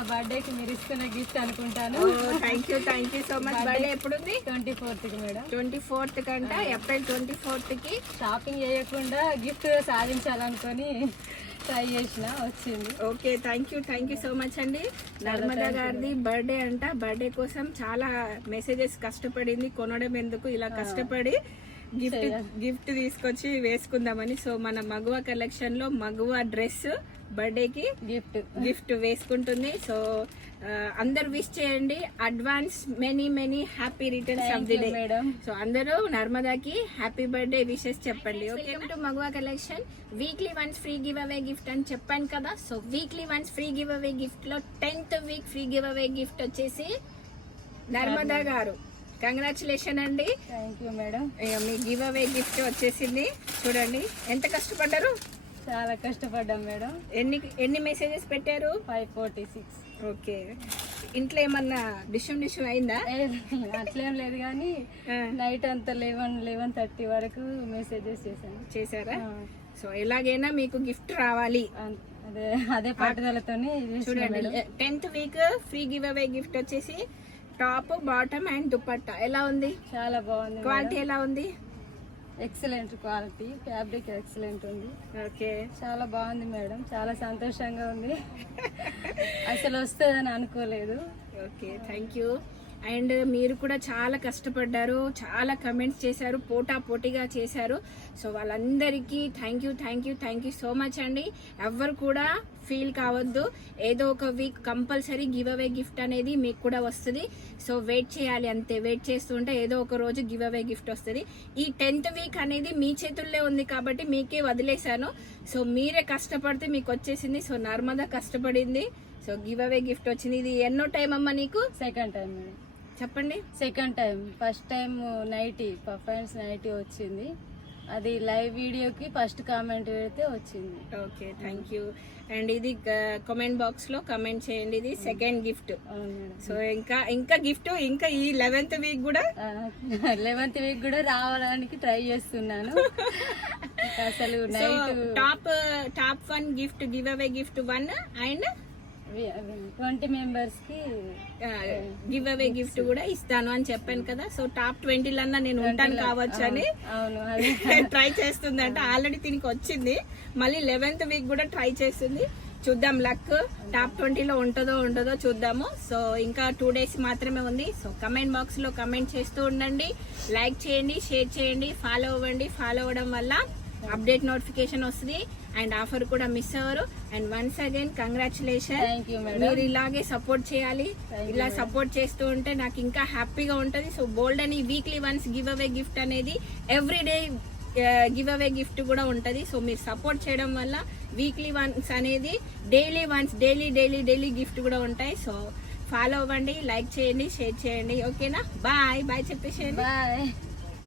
నా బర్త్డేకి మీరు ఇస్తున్న గిఫ్ట్ అనుకుంటాను. Thank you so much. Birthday ఎప్పుడుంది? 24th madam. 24th కంట, ఏప్రిల్ 24th కి. షాపింగ్ చేయకుండా గిఫ్ట్ సాధించాలనుకొని ట్రై చేసిన, వచ్చింది. Okay, thank you so much అండి. నర్మదా గారిది బర్త్డే అంట. బర్త్డే కోసం చాలా మెసేజెస్ కష్టపడింది, కొనడం ఎందుకు ఇలా కష్టపడి గిఫ్ట్ తీసుకొచ్చి వేసుకుందామని. సో మన మగువ కలెక్షన్ లో మగువ డ్రెస్ బర్త్డేకి గిఫ్ట్ వేసుకుంటుంది. సో అందరు విష్ చేయండి. Advance many happy returns of the day. So అందరూ నర్మదాకి హ్యాపీ బర్త్డే విషెస్ చెప్పండి. Okay to Maguva collection. Weekly once free give away gift అని చెప్పాను కదా. So weekly once free give away gift లో 10th week free give away gift వచ్చేసి నర్మదా గారు. Congratulation అండి. Thank you madam. Me give away gift వచ్చేసింది. చూడండి ఎంత కష్టపడ్డారు. చాలా కష్టపడ్డాం మేడం. ఎన్ని మెసేజెస్ పెట్టారు? 546. ఓకే, ఇంట్లో ఏమన్నా డిష్యూమ్ అయిందా? అట్లేం లేదు కానీ నైట్ అంతా 11:30 వరకు మెసేజెస్ చేశారా? సో ఎలాగైనా మీకు గిఫ్ట్ రావాలి, అదే పాటుదలతోనే. చూడండి 10th week free give away gift వచ్చేసి టాప్, బాటమ్ అండ్ దుపట్టా. ఎలా ఉంది? చాలా బాగుంది. క్వాలిటీ ఎలా ఉంది? ఎక్సలెంట్ క్వాలిటీ, ఫ్యాబ్రిక్ ఎక్సలెంట్ ఉంది. ఓకే, చాలా బాగుంది మేడం. చాలా సంతోషంగా ఉంది. అసలు వస్తుందని అనుకోలేదు. Okay, thank you. అండ్ మీరు కూడా చాలా కష్టపడ్డారు, చాలా కమెంట్స్ చేశారు, పోటీగా చేశారు. సో వాళ్ళందరికీ థ్యాంక్ యూ సో మచ్ అండి. ఎవ్వరు కూడా ఫీల్ కావద్దు. ఏదో ఒక week compulsory give away gift అనేది మీకు కూడా వస్తుంది. సో వెయిట్ చేయాలి అంతే. వెయిట్ చేస్తుంటే ఏదో ఒక రోజు గివ్ అవే గిఫ్ట్ వస్తుంది. ఈ 10th వీక్ అనేది మీ చేతుల్లో ఉంది కాబట్టి మీకే వదిలేశాను. సో మీరే కష్టపడితే మీకు వచ్చేసింది. సో నర్మదా కష్టపడింది. సో గివ్ అవే గిఫ్ట్ వచ్చింది. ఇది ఎన్నో టైం అమ్మా నీకు? సెకండ్ టైం చెప్పండి. Second time. First time ninety, performance ninety వచ్చింది. అది లైవ్ వీడియోకి ఫస్ట్ కామెంట్ పెడితే వచ్చింది. Okay, thank you. అండ్ ఇది కామెంట్ బాక్స్ లో కామెంట్ చేయండి. ఇది సెకండ్ గిఫ్ట్. సో ఇంకా గిఫ్ట్ ఇంకా ఈ 11th వీక్ కూడా 11th వీక్ కూడా రావడానికి ట్రై చేస్తున్నాను. అసలు top 1 gift give away gift 1 and 20 members కి గివ్ అవే గిఫ్ట్ కూడా ఇస్తాను అని చెప్పాను కదా. సో టాప్ 20లన్నా నేను ఉంటాను కావచ్చు అని ట్రై చేస్తుందంట. ఆల్రెడీ దీనికి వచ్చింది, మళ్ళీ 11th వీక్ కూడా ట్రై చేస్తుంది. చూద్దాం, లక్ టాప్ 20లో ఉంటుందో చూద్దాము. సో ఇంకా 2 days మాత్రమే ఉంది. సో కమెంట్ బాక్స్ లో కమెంట్ చేస్తూ ఉండండి, లైక్ చేయండి, షేర్ చేయండి, ఫాలో అవ్వండి. ఫాలో అవ్వడం వల్ల అప్డేట్ నోటిఫికేషన్ వస్తుంది అండ్ ఆఫర్ కూడా మిస్ అవ్వరు. And once again congratulation. మీరు ఇలాగే సపోర్ట్ చేయాలి. ఇలా సపోర్ట్ చేస్తూ ఉంటే నాకు ఇంకా హ్యాపీగా ఉంటుంది. సో బోల్డ్ అని weekly once give away gift అనేది ఎవ్రీడే గివ్ అవే గిఫ్ట్ కూడా ఉంటుంది. సో మీరు సపోర్ట్ చేయడం వల్ల వీక్లీ వన్స్ అనేది డైలీ గిఫ్ట్ కూడా ఉంటాయి. సో ఫాలో అవ్వండి, లైక్ చేయండి, షేర్ చేయండి. ఓకేనా? బాయ్ చెప్పేసేయండి. బాయ్.